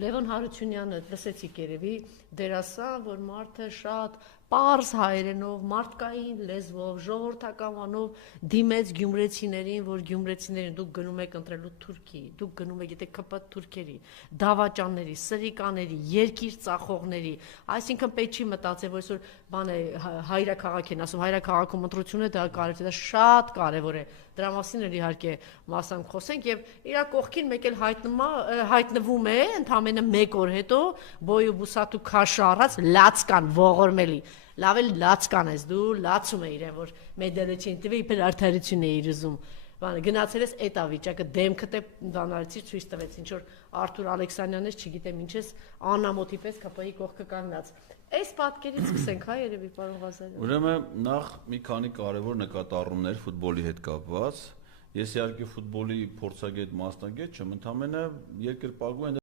Լևոն Հարությունյանը լսեցիք երևի դերասան, որ մարդը շատ պարզ հայերենով, մարդկային լեզվով, ժողովրդականանով դիմեց գյումրեցիներին, որ գյումրեցիներին դուք գնում եք ընտրելու թուրքի, դուք գնում եք ԿՊ թուրքերի, դավաճանների, սրիկաների, երկիր ծախողների, այսինքն պետք չի մտածել, որ այսօր բան է հայրաքաղաք են ասում, հայրաքաղաքում ընտրությունը դա կարևոր է, դա շատ կարևոր է։ Դրա մասին էլ իհարկե մասամբ խոսենք եւ իր կողքին մեկ էլ հայտնվում է ընդամենը 1 օր հետո բոյու բուսատու քաշը առած լացկան ողորմելի լավ էլ լացկան ես դու լացում է իրեն որ մեդալիչին տվի իբր արդարություն է իր ուզում բանը գնացել ես էտա վիճակը դեմքդ է բանալիցի ցույց տվեց ինչ որ Արթուր Ալեքսանյանն է չգիտեմ ինչ ես անամոթի պես ԿՊ-ի կողքը կանգնած այս պատկերից սկսենք հա երևի պարոն Ղազարյան Ուրեմն նախ մի քանի կարևոր նկատառումներ ֆուտբոլի հետ կապված ես իհարկե ֆուտբոլի փորձագետ մասնագետ չեմ ընդամենը երկրպագու